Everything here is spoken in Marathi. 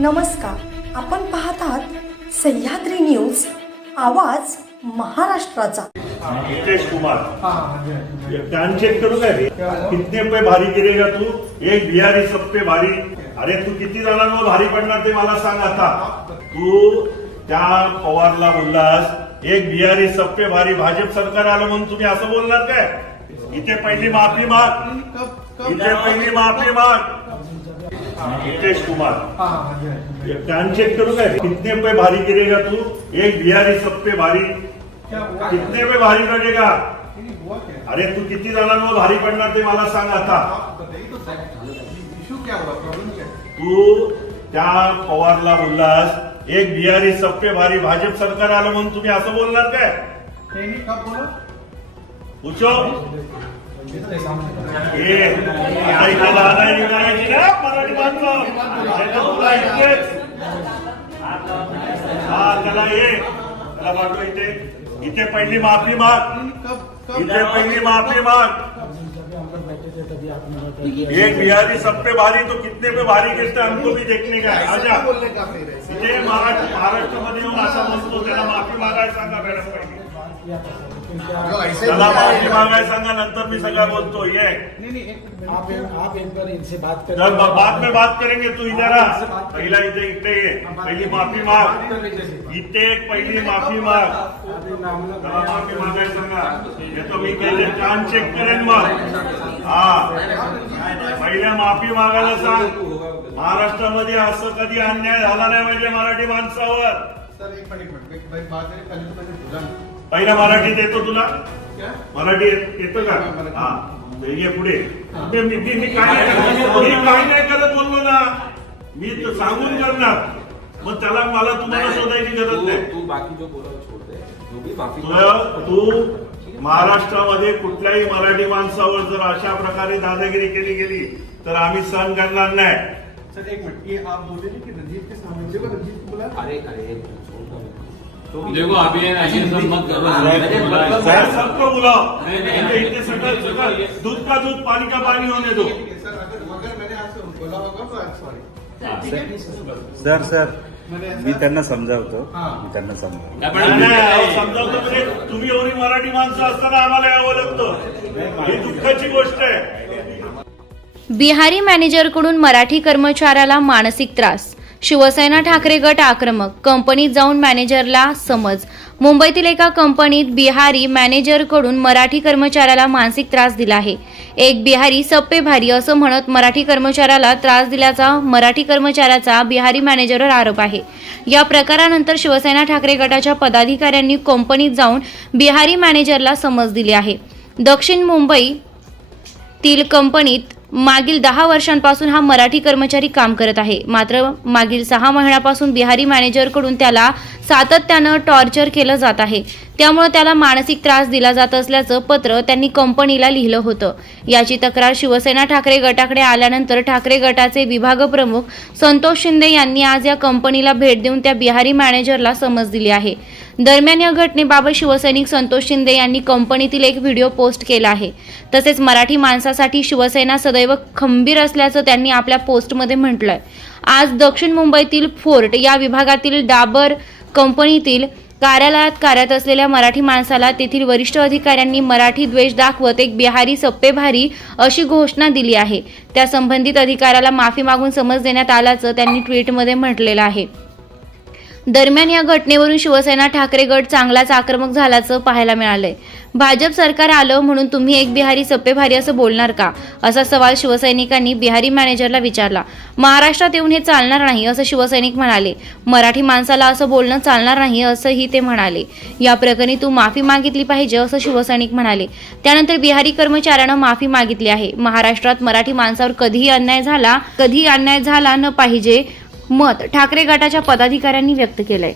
नमस्कार, आपण पाहत आहात सह्याद्री न्यूज, आवाज महाराष्ट्राचा। हितेश कुमार कान चेक करू काय रे? कितने पे भारी गिरेगा तू? एक बिहारी सब पे भारी। अरे तू किती जणांवर भारी पडणार ते मला सांग आता। तू त्या पवारला बोललास एक बिहारी सब पे भारी, भाजप सरकार आलं म्हणून तुम्ही असं बोलणार काय? इथे पहिली माफी माग, इथे पहिली माफी माग। हितेश कुमार कान चेक करू काय रे? कितने पे भारी गिरेगा तू? एक बिहारी सब पे भारी, कितने पे भारी पडेगा? अरे तू किती जणांवर भारी पडणार ते मला सांग आता। तू त्या पवारला बोललास एक बिहारी सब पे भारी, भाजप सरकार आलं म्हणून तुम्ही असं बोलणार काय? पूछो त्याला वाटलं इथे पहिली माफी माग, इथे पहिली माफी माग। एक बिहारी सब पे भारी तो कितने पे भारी किसने हमको भी देखने का है। आजा इथे महाराष्ट्रामध्ये येऊन असा म्हणतो, त्याला माफी मागायला सांगा मॅडम पहिली, त्याला माफी मागायला सांगा, नंतर मी सगळं बोलतो। ये आप एक बार इनसे बात करें, जब बाद में बात करेंगे। तू इधर आ, पहिला इथे ये, पहिली माफी माग, इथे पहिली माफी माग, त्याला माफी मागायला सांगा। हे तर मी पहिले कान चेक करेन मग। हा पहिल्या माफी मागायला सांग। महाराष्ट्रामध्ये असं कधी अन्याय झाला नाही पाहिजे मराठी माणसावर। पहिला मराठीत येतो तुला? मराठी येतो का? हा ये पुढे। मी काही नाही करत बोललो ना, मी तर सांगून करणार, मग त्याला मला तुम्हाला शोधायची गरज नाही। तू महाराष्ट्रामध्ये कुठल्याही मराठी माणसावर जर अशा प्रकारे दादागिरी केली गेली तर आम्ही सहन करणार नाही। सर एक मिनट, ये आप बोले कि रंजीत के सामने, देखो रंजीत को बोला, अरे देखो अभी ऐसे सब मत करो सर, सबको बुलाओ, इतने सकल दूध का दूध पानी का पानी होने दो। सर अगर मैंने आपसे बोला होगा तो आई सॉरी सर मी त्यांना समजावतो, मी त्यांना समजावतो म्हणजे तुम्ही एवढी मराठी माणसं असताना आम्हाला यावं लागतं, ही दुःखाची गोष्ट आहे। बिहारी मॅनेजरकडून मराठी कर्मचाऱ्याला मानसिक त्रास, शिवसेना ठाकरे गट आक्रमक, कंपनीत जाऊन मॅनेजरला समज। मुंबईतील एका कंपनीत बिहारी मॅनेजरकडून मराठी कर्मचाऱ्याला मानसिक त्रास दिला आहे। एक बिहारी सब पे भारी असं म्हणत मराठी कर्मचाऱ्याला त्रास दिल्याचा मराठी कर्मचाऱ्याचा बिहारी मॅनेजरवर आरोप आहे। या प्रकारानंतर शिवसेना ठाकरे गटाच्या पदाधिकाऱ्यांनी कंपनीत जाऊन बिहारी मॅनेजरला समज दिली आहे। दक्षिण मुंबईतील कंपनीत मागील 10 वर्षांपासून हा मराठी कर्मचारी काम करत आहे। मात्र मागील 6 महिन्यापासून बिहारी मॅनेजरकडून त्याला सातत्यानं टॉर्चर केलं जात आहे, त्यामुळे त्याला मानसिक त्रास दिला जात असल्याचं पत्र त्यांनी कंपनीला लिहिलं होतं। याची तक्रार शिवसेना ठाकरे गटाकडे आल्यानंतर ठाकरे गटाचे विभाग प्रमुख संतोष शिंदे यांनी आज या कंपनीला भेट देऊन त्या बिहारी मॅनेजरला समज दिली आहे। दरम्यान या घटनेबाबत शिवसैनिक संतोष शिंदे यांनी कंपनीतील एक व्हिडिओ पोस्ट केला आहे। तसेच मराठी माणसासाठी शिवसेना सदैव खंबीर असल्याचं त्यांनी आपल्या पोस्टमध्ये म्हटलंय। आज दक्षिण मुंबईतील फोर्ट या विभागातील डाबर कंपनीतील कार्यालयात कार्यरत असलेल्या मराठी माणसाला तेथील वरिष्ठ अधिकाऱ्यांनी मराठी द्वेष दाखवत एक बिहारी सप्पे भारी अशी घोषणा दिली आहे। त्या संबंधित अधिकाऱ्याला माफी मागून समज देण्यात आल्याचं त्यांनी ट्विटमध्ये म्हटलेलं आहे। दरम्यान या घटनेवरून शिवसेना ठाकरे गट चांगलाच आक्रमक झाल्याचं पाहायला मिळालंय। भाजप सरकार आलं म्हणून तुम्ही एक बिहारी सप्पे भारी असं बोलणार का, असा सवाल शिवसैनिकांनी बिहारी मॅनेजरला विचारला। महाराष्ट्रात येऊन हे चालणार नाही असं शिवसैनिक म्हणाले। मराठी माणसाला असं बोलणं चालणार नाही असंही ते म्हणाले। या प्रकरणी तू माफी मागितली पाहिजे असं शिवसैनिक म्हणाले। त्यानंतर बिहारी कर्मचाऱ्यानं माफी मागितली आहे। महाराष्ट्रात मराठी माणसावर कधीही अन्याय झाला न पाहिजे मत ठाकरे गटाच्या पदाधिकाऱ्यांनी व्यक्त केलंय।